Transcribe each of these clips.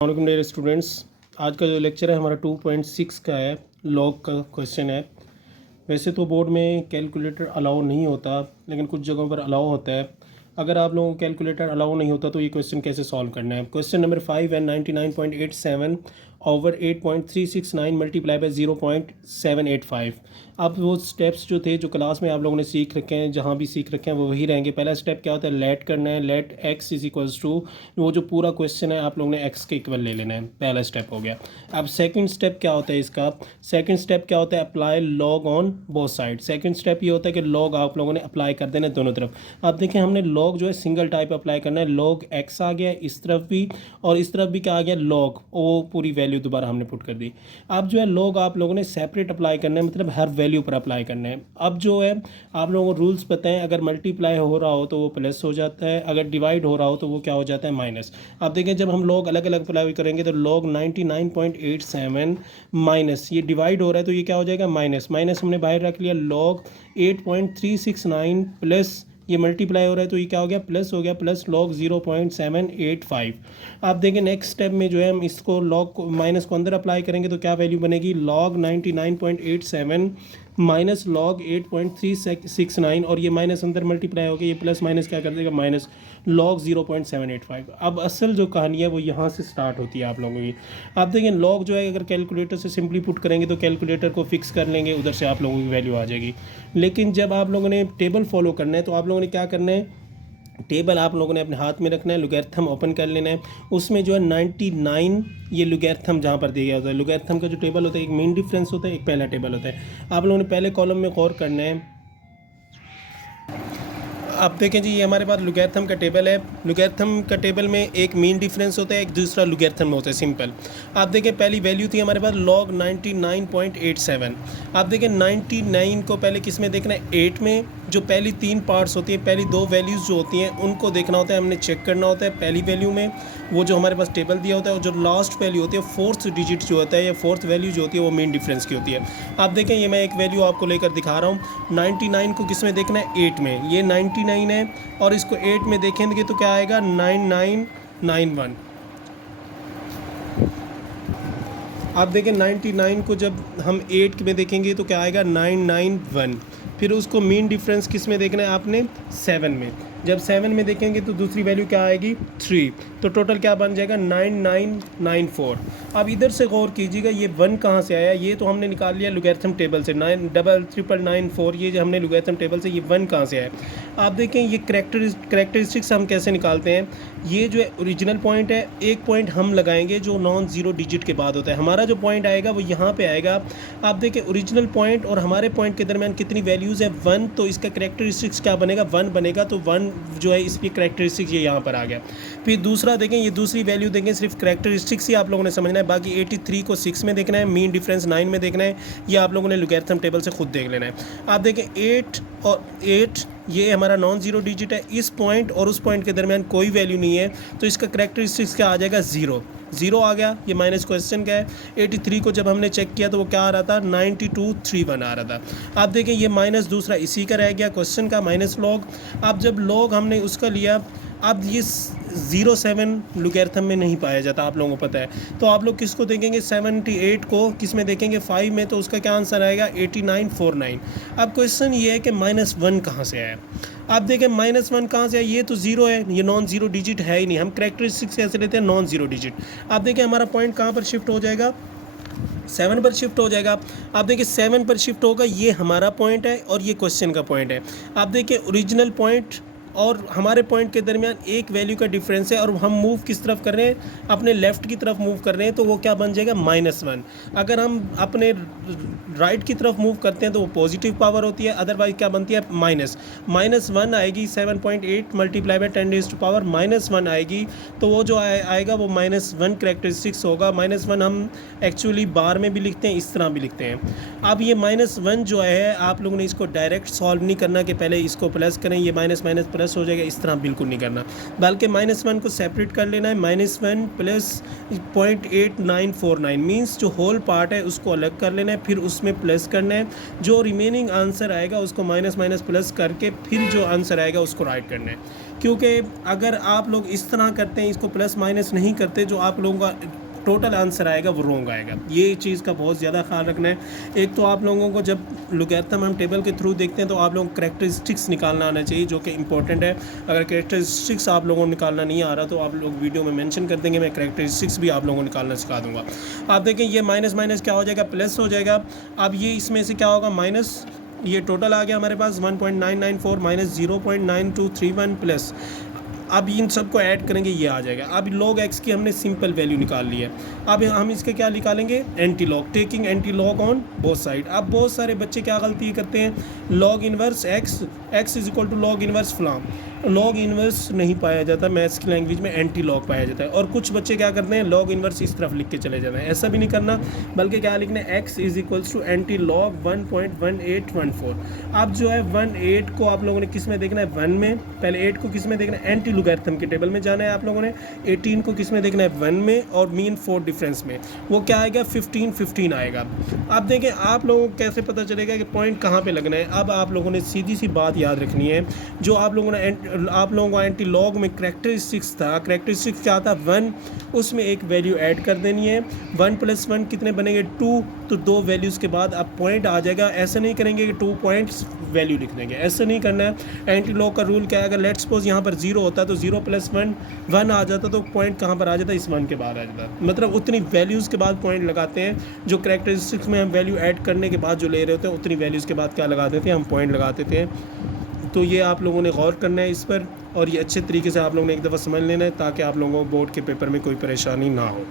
वालेकुम dear students. आज का जो लेक्चर है हमारा 2.6 का है, लॉग का क्वेश्चन है। वैसे तो बोर्ड में कैलकुलेटर अलाउ नहीं होता, लेकिन कुछ जगहों पर अलाउ होता है। अगर आप लोगों को कैलकुलेटर अलाउ नहीं होता तो ये क्वेश्चन कैसे सॉल्व करना है। क्वेश्चन नंबर 5 है 99.87 ओवर 8.369 मल्टीप्लाई बाय 0.785। अब वो स्टेप्स जो थे जो क्लास में आप लोगों ने सीख रखे हैं, जहाँ भी सीख रखे हैं वो वही रहेंगे। पहला स्टेप क्या होता है, लेट करना है। Let X is equals to, वो जो पूरा क्वेश्चन है आप लोगों ने एक्स के इक्वल ले लेना है। पहला स्टेप हो गया। अब सेकंड स्टेप क्या होता है इसका, सेकंड स्टेप क्या होता है, apply log on both side. Second step ये होता है कि लॉग आप लोगों ने अप्लाई कर देना है दोनों तरफ। अब देखें हमने लॉग जो है सिंगल टाइप अप्लाई करना है। लॉग एक्स आ गया इस तरफ भी, और इस तरफ भी क्या आ गया, लॉग, वो पूरी वैल्यू दोबारा हमने पुट कर दी। अब जो है लॉग आप लोगों ने सेपरेट अप्लाई करना है, मतलब हर वैल्यू पर अप्लाई करना है। अब जो है आप लोगों को रूल्स पता है, अगर मल्टीप्लाई हो रहा हो तो वो प्लस हो जाता है, अगर डिवाइड हो रहा हो तो वो क्या हो जाता है, माइनस। अब देखें जब हम लॉग अलग अलग अप्लाई करेंगे तो लॉग 99.87 माइनस, ये डिवाइड हो रहा है तो ये क्या हो जाएगा, माइनस। माइनस हमने बाहर रख लिया। लॉग 8.369 प्लस ये मल्टीप्लाई हो रहा है तो ये क्या हो गया, प्लस हो गया, प्लस लॉग 0.785। आप देखें नेक्स्ट स्टेप में जो है हम इसको लॉग को माइनस को अंदर अप्लाई करेंगे तो क्या वैल्यू बनेगी, लॉग 99.87 माइनस लॉग 8.369, और ये माइनस अंदर मल्टीप्लाई हो गया, ये प्लस माइनस क्या कर देगा, माइनस लॉग 0.785। अब असल जो कहानी है वो यहाँ से स्टार्ट होती है आप लोगों की। आप देखें लॉग जो है अगर कैलकुलेटर से सिंपली पुट करेंगे तो कैलकुलेटर को फिक्स कर लेंगे, उधर से आप लोगों की वैल्यू आ जाएगी। लेकिन जब आप लोगों ने टेबल फॉलो करना है तो आप लोगों ने क्या करना है, टेबल आप लोगों ने अपने हाथ में रखना है, लुगैर्थम ओपन कर लेना है। उसमें जो है 99 ये लुगैर्थम जहाँ पर दिया होता है, लुगैर्थम का जो टेबल होता है एक मीन डिफरेंस होता है, एक पहला टेबल होता है। आप लोगों ने पहले कॉलम में गौर करना है। आप देखें जी, ये हमारे पास लुगैर्थम का टेबल है। लुगैर्थम का टेबल में एक मीन डिफरेंस होता है, एक दूसरा लुगैर्थम में होता है, सिंपल। आप देखें पहली वैल्यू थी हमारे पास लॉग 99.87। आप देखें 99 को पहले किस में देखना है, 8 में। जो पहली 3 पार्ट्स होती हैं, पहली 2 वैल्यूज़ जो होती हैं उनको देखना होता है, हमने चेक करना होता है पहली वैल्यू में, वो जो हमारे पास टेबल दिया होता है। और जो लास्ट वैल्यू होती है, फोर्थ डिजिट जो होता है या फोर्थ वैल्यू जो होती है वो मीन डिफरेंस की होती है। आप देखें ये मैं एक वैल्यू आपको लेकर दिखा रहा हूँ। 99 को किस में देखना है, 8 में। ये 99 है और इसको 8 में देखेंगे तो क्या आएगा, 9991। आप देखें 99 को जब हम 8 में देखेंगे तो क्या आएगा, 991। फिर उसको मीन डिफरेंस किस में देखना है आपने, 7 में। जब 7 में देखेंगे तो दूसरी वैल्यू क्या आएगी, 3। तो टोटल क्या बन जाएगा, 9994। अब इधर से गौर कीजिएगा, ये 1 कहाँ से आया, ये तो हमने निकाल लिया लुगैर्थम टेबल से, 99994, ये जो हमने लुगैर्थम टेबल से, ये 1 कहाँ से आया। आप देखें ये करेक्टरिस्टिक्स हम कैसे निकालते हैं। ये जो है ओरिजिनल पॉइंट है, एक पॉइंट हम लगाएंगे जो नॉन ज़ीरो डिजिट के बाद होता है। हमारा जो पॉइंट आएगा वो यहाँ पे आएगा। आप देखें ओरिजिनल पॉइंट और हमारे पॉइंट के दरमियान कितनी वैल्यूज़ है, 1। तो इसका करेक्टरिस्टिक्स क्या बनेगा, 1 बनेगा। तो 1 जो है इसकी करेक्टरिस्टिक्स ये यहाँ पर आ गया। फिर दूसरा देखें, ये दूसरी वैल्यू देखें, सिर्फ करेक्टरिस्टिक्स ही आप लोगों ने समझना है। बाकी 83 को 6 में देखना है, मीन डिफरेंस 9 में देखना है। ये आप लोगों ने लुगैर्थम टेबल से खुद देख लेना है। आप देखें 8 और 8 ये हमारा नॉन ज़ीरो डिजिट है। इस पॉइंट और उस पॉइंट के दरमियान कोई वैल्यू नहीं है, तो इसका करेक्टरिस्टिक्स क्या आ जाएगा, 0। 0 आ गया। ये माइनस क्वेश्चन का है। 83 को जब हमने चेक किया तो वो क्या आ रहा था, 9231 आ रहा था। आप देखें ये माइनस दूसरा इसी का रह गया क्वेश्चन का, माइनस लॉग। अब जब लॉग हमने उसका लिया, अब ये 07 लुगैर्थम में नहीं पाया जाता, आप लोगों को पता है। तो आप लोग किसको देखेंगे, 78 को किस में देखेंगे, 5 में। तो उसका क्या आंसर आएगा, 8949। अब क्वेश्चन ये है कि -1 कहाँ से आया। आप देखें -1 कहाँ से आया, ये तो 0 है, ये नॉन ज़ीरो डिजिट है ही नहीं। हम करेक्टरिस्टिक्स कैसे लेते हैं, नॉन ज़ीरो डिजिट। आप देखें हमारा पॉइंट कहाँ पर शिफ्ट हो जाएगा, 7 पर शिफ्ट हो जाएगा। आप देखिए 7 पर शिफ्ट होगा, ये हमारा पॉइंट है और ये क्वेश्चन का पॉइंट है। आप देखिए ओरिजिनल पॉइंट और हमारे पॉइंट के दरमियान एक वैल्यू का डिफरेंस है, और हम मूव किस तरफ कर रहे हैं, अपने लेफ़्ट की तरफ मूव कर रहे हैं। तो वो क्या बन जाएगा, -1। अगर हम अपने राइट की तरफ मूव करते हैं तो वो पॉजिटिव पावर होती है, अदरवाइज क्या बनती है, -1 आएगी। 7.8 मल्टीप्लाई बाय 10 -1 आएगी। तो वो जो आएगा वो -1 करेक्टरिस्टिक्स होगा। -1 हम एक्चुअली बार में भी लिखते हैं, इस तरह भी लिखते हैं। अब ये -1 जो है, आप लोगों ने इसको डायरेक्ट सॉल्व नहीं करना कि पहले इसको प्लस करें, ये माइनस माइनस प्लस प्लस हो जाएगा, इस तरह बिल्कुल नहीं करना, बल्कि -1 को सेपरेट कर लेना है। -1 प्लस 0.8949 मीन्स जो होल पार्ट है उसको अलग कर लेना है, फिर उसमें प्लस करना है, जो रिमेनिंग आंसर आएगा उसको माइनस माइनस प्लस करके फिर जो आंसर आएगा उसको राइट करना है। क्योंकि अगर आप लोग इस तरह करते हैं, इसको प्लस माइनस नहीं करते, जो आप लोगों का टोटल आंसर आएगा वो रॉन्ग आएगा। ये चीज़ का बहुत ज़्यादा ख्याल रखना है। एक तो आप लोगों को जब लोगैरिथम हम टेबल के थ्रू देखते हैं तो आप लोगों को करैक्टरिस्टिक्स निकालना आना चाहिए, जो कि इंपॉर्टेंट है। अगर करैक्टरिस्टिक्स आप लोगों को निकालना नहीं आ रहा तो आप लोग वीडियो में मेंशन कर देंगे, मैं करैक्टरिस्टिक्स भी आप लोगों को निकालना सिखा दूँगा। आप देखें ये माइनस माइनस क्या हो जाएगा, प्लस हो जाएगा। अब ये इसमें से क्या होगा, माइनस, ये टोटल आ गया हमारे पास 1.994 माइनस 0.9231 प्लस, अब इन सबको ऐड करेंगे ये आ जाएगा। अब log x की हमने सिंपल वैल्यू निकाल ली है। अब हम इसके क्या निकालेंगे, anti log, taking anti log on both side. अब बहुत सारे बच्चे क्या गलती करते हैं, log inverse x is equal to log inverse फलां, log इन्वर्स नहीं पाया जाता, मैथ्स की लैंग्वेज में एंटी लॉग पाया जाता है। और कुछ बच्चे क्या करते हैं, log इन्वर्स इस तरफ लिख के चले जाते हैं, ऐसा भी नहीं करना, बल्कि क्या लिखना है, x is equals to anti log 1.1814। अब जो है 18 को आप लोगों ने किस में देखना है, 1 में, पहले 8 को किस में देखना है, एंटी लोगैरिथम के टेबल में जाना है आप लोगों ने। 18 को किस में देखना है, 1 में, और मीन 4 डिफरेंस में, वो क्या आएगा, 15 आएगा। अब देखें आप लोगों को कैसे पता चलेगा कि पॉइंट कहाँ पे लगना है। अब आप लोगों ने सीधी सी बात याद रखनी है, जो आप लोगों को एंटी लॉग में करैक्टरिस्टिक्स था, करैक्टरिस्टिक्स क्या था, 1, उसमें एक वैल्यू ऐड कर देनी है। 1 + 1 कितने बनेंगे, 2, तो 2 वैल्यूज़ के बाद अब पॉइंट आ जाएगा। ऐसा नहीं करेंगे कि 2 पॉइंट्स वैल्यू लिख देंगे, ऐसा नहीं करना है। एंटी लॉग का रूल क्या है, अगर लेट्स सपोज यहाँ पर 0 होता तो 0 + 1 1 आ जाता, तो पॉइंट कहाँ पर आ जाता, इस 1 के बाद आ जाता। मतलब उतनी वैल्यूज़ के बाद पॉइंट लगाते हैं, जो करैक्टरिस्टिक्स में हम वैल्यू ऐड करने के बाद जो ले रहे होते हैं उतनी वैल्यूज़ के बाद क्या लगा देते हैं, हम पॉइंट लगा देते हैं। तो ये आप लोगों ने गौर करना है इस पर, और ये अच्छे तरीके से आप लोगों ने एक दफ़ा समझ लेना है, ताकि आप लोगों को बोर्ड के पेपर में कोई परेशानी ना हो।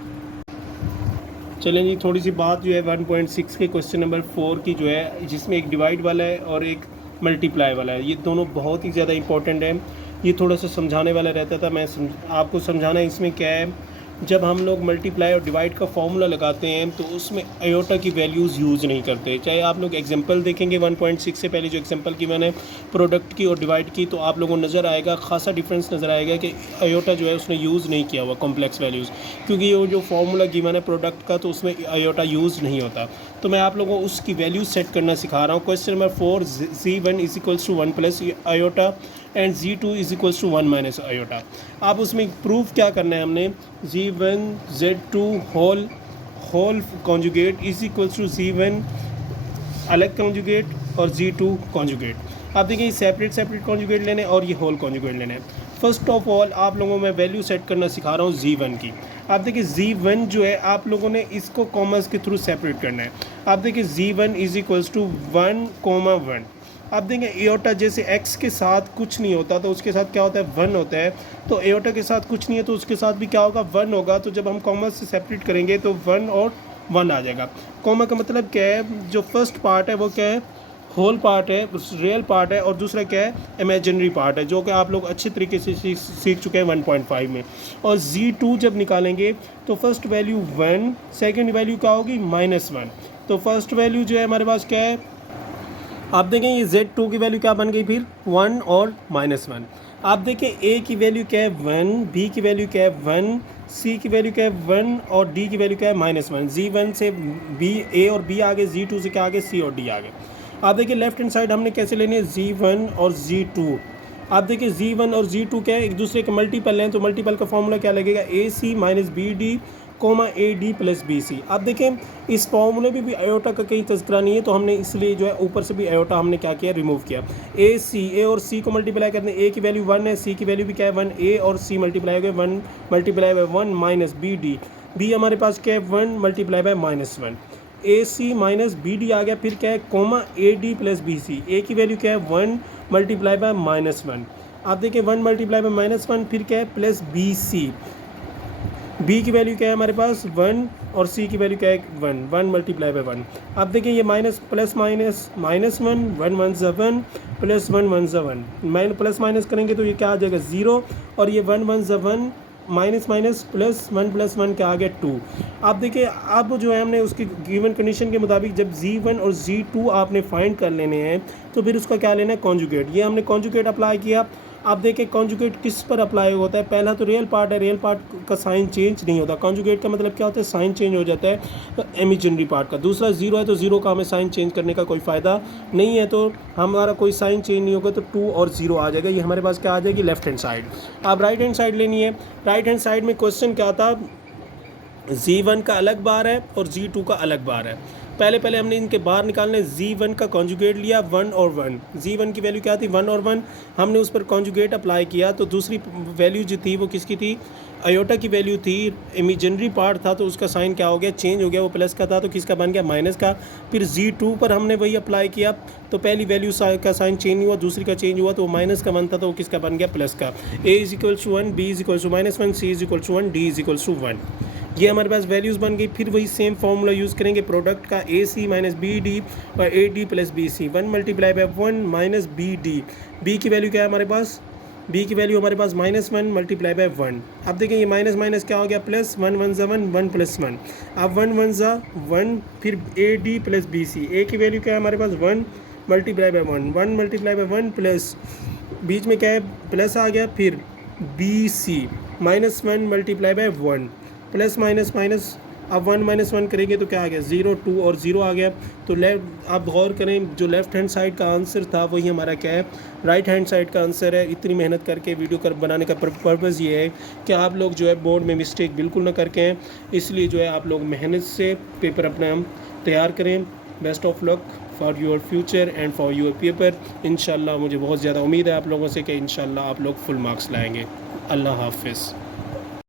चलें जी, थोड़ी सी बात जो है 1.6 के क्वेश्चन नंबर 4 की जो है, जिसमें एक डिवाइड वाला है और एक मल्टीप्लाई वाला है। ये दोनों बहुत ही ज़्यादा इंपॉर्टेंट है। ये थोड़ा सा समझाने वाला रहता था, मैं आपको समझाना इसमें क्या है, जब हम लोग मल्टीप्लाई और डिवाइड का फॉर्मूला लगाते हैं तो उसमें आयोटा की वैल्यूज़ यूज़ नहीं करते। चाहे आप लोग एग्जांपल देखेंगे 1.6 से पहले जो एग्जांपल गिवन है प्रोडक्ट की और डिवाइड की, तो आप लोगों को नज़र आएगा, खासा डिफरेंस नज़र आएगा कि आयोटा जो है उसने यूज़ नहीं किया हुआ कॉम्प्लेक्स वैल्यूज़, क्योंकि ये जो फार्मूला गिवन है प्रोडक्ट का तो उसमें आयोटा यूज़ नहीं होता। तो मैं आप लोगों को उसकी वैल्यूज सेट करना सिखा रहा हूँ। Question number 4, Z1 is equals to 1 plus iota and Z2 is equals to 1 minus iota. आप उसमें प्रूफ क्या करना है, हमने Z1 Z2 whole conjugate is equals to Z1 अलग कॉन्जुगेट और Z2 कॉन्जुगेट। आप देखिए सेपरेट कॉन्जुगेट लेने और ये होल कॉन्जुगेट लेने। फर्स्ट ऑफ ऑल आप लोगों को मैं वैल्यू सेट करना सिखा रहा हूँ Z1 की। आप देखिए Z1 जो है आप लोगों ने इसको कॉमर्स के थ्रू सेपरेट करना है। आप देखिए Z1 इज इक्वल्स टू 1,1। आप देखें एयोटा जैसे x के साथ कुछ नहीं होता तो उसके साथ क्या होता है, 1 होता है। तो एयोटा के साथ कुछ नहीं है तो उसके साथ भी क्या होगा, 1 होगा। तो जब हम कॉमर्स से सेपरेट करेंगे तो 1 और 1 आ जाएगा। कॉमा का मतलब क्या है, जो फर्स्ट पार्ट है वो क्या है, होल पार्ट है, रियल पार्ट है, और दूसरा क्या है, इमेजिनरी पार्ट है, जो कि आप लोग अच्छे तरीके से सीख चुके हैं 1.5 में। और Z2 जब निकालेंगे तो फर्स्ट वैल्यू 1, सेकंड वैल्यू क्या होगी, -1। तो फर्स्ट वैल्यू जो है हमारे पास क्या है, आप देखें ये Z2 की वैल्यू क्या बन गई, फिर 1 और -1। आप देखें A की वैल्यू क्या है 1, B की वैल्यू क्या है 1, C की वैल्यू क्या है 1 और D की वैल्यू क्या है -1। Z1 से B, A और B आ गए, Z2 से क्या आ गए, C और D आ गए। आप देखिए लेफ्ट हैंड साइड हमने कैसे लेनी है, Z1 और Z2। आप देखिए Z1 और Z2 क्या है, एक दूसरे के मल्टीपल हैं, तो मल्टीपल का फॉर्मूला क्या लगेगा, AC minus BD AD plus BC। आप देखें इस फॉर्मूले में भी आयोटा का कहीं तज़किरा नहीं है, तो हमने इसलिए जो है ऊपर से भी आयोटा हमने क्या किया, रिमूव किया। A और C को मल्टीप्लाई करते हैं, A की वैल्यू 1 है, C की वैल्यू भी क्या है 1, A और C मल्टीप्लाई हो गए 1 multiply by 1 minus BD, B हमारे पास क्या है 1 multiply by -1। AC minus BD आ गया, फिर क्या है AD प्लस BC। A की वैल्यू क्या है 1 मल्टीप्लाई बाय -1। आप देखिए 1 मल्टीप्लाई बाय -1, फिर क्या है प्लस BC। B की वैल्यू क्या है हमारे पास 1 और C की वैल्यू क्या है 1 मल्टीप्लाई बाय 1। आप देखिए ये माइनस प्लस माइनस -1 1 1 ज़ा 1 प्लस 1 1 ज़ा 1 प्लस माइनस करेंगे तो ये क्या आ जाएगा 0, और ये 1 1 ज़ा 1 माइनस माइनस प्लस 1 क्या आ गया 2। आप देखिए अब जो है हमने उसकी गिवन कंडीशन के मुताबिक जब Z1 और Z2 आपने फाइंड कर लेने हैं तो फिर उसका क्या लेना है, कॉन्जुगेट। ये हमने कॉन्जुगेट अप्लाई किया। आप देखें कॉन्जुगेट किस पर अप्लाई होता है, पहला तो रियल पार्ट है, रियल पार्ट का साइन चेंज नहीं होता, कॉन्जुगेट का मतलब क्या होता है, साइन चेंज हो जाता है इमेजिनरी पार्ट का। दूसरा जीरो है तो जीरो का हमें साइन चेंज करने का कोई फ़ायदा नहीं है, तो हमारा कोई साइन चेंज नहीं होगा, तो 2 और 0 आ जाएगा। ये हमारे पास क्या आ जाएगी, लेफ्ट हैंड साइड। अब राइट हैंड साइड लेनी है। राइट हैंड साइड में क्वेश्चन क्या था, Z1 का अलग बार है और Z2 का अलग बार है। पहले हमने इनके बार निकालने, Z1 का कॉन्जुगेट लिया 1 और 1, Z1 की वैल्यू क्या थी 1 और 1, हमने उस पर कॉन्जुगेट अप्लाई किया, तो दूसरी वैल्यू जो थी वो किसकी थी, आयोटा की वैल्यू थी, इमेजिनरी पार्ट था तो उसका साइन क्या हो गया, चेंज हो गया, वो प्लस का था तो किसका बन गया, माइनस का। फिर Z2 पर हमने वही अप्लाई किया, तो पहली वैल्यू का साइन चेंज हुआ, दूसरी का चेंज हुआ, तो वो माइनस का बन था तो वो किसका बन गया, प्लस का। A=1, B=-1, C=1, D=1। ये हमारे पास वैल्यूज़ बन गई। फिर वही सेम फार्मूला यूज़ करेंगे प्रोडक्ट का, AC - BD और AD + BC, 1 × 1 - BD। B की वैल्यू क्या है हमारे पास, B की वैल्यू हमारे पास -1 × 1। अब देखें ये माइनस माइनस क्या हो गया, प्लस, 1 1 ज़ा 1, 1 + 1, अब 1 1 ज़ा 1, फिर AD + BC, A की वैल्यू क्या है हमारे पास 1 × 1, 1 × 1 प्लस, बीच में क्या है प्लस आ गया, फिर BC -1 × 1 प्लस माइनस माइनस, अब 1 - 1 करेंगे तो क्या आ गया 0, 2 और 0 आ गया। तो लेफ्ट, आप गौर करें जो लेफ़्ट हैंड साइड का आंसर था वही हमारा क्या है, राइट हैंड साइड का आंसर है। इतनी मेहनत करके वीडियो कर बनाने का पर्पज़ ये है कि आप लोग जो है बोर्ड में मिस्टेक बिल्कुल ना करके हैं, इसलिए जो है आप लोग मेहनत से पेपर अपना हम तैयार करें। Best of luck for your future and for your paper. इंशाल्लाह मुझे बहुत ज़्यादा उम्मीद है आप लोगों से कि इंशाल्लाह आप लोग फुल मार्क्स लाएंगे। अल्लाह हाफ़िज़।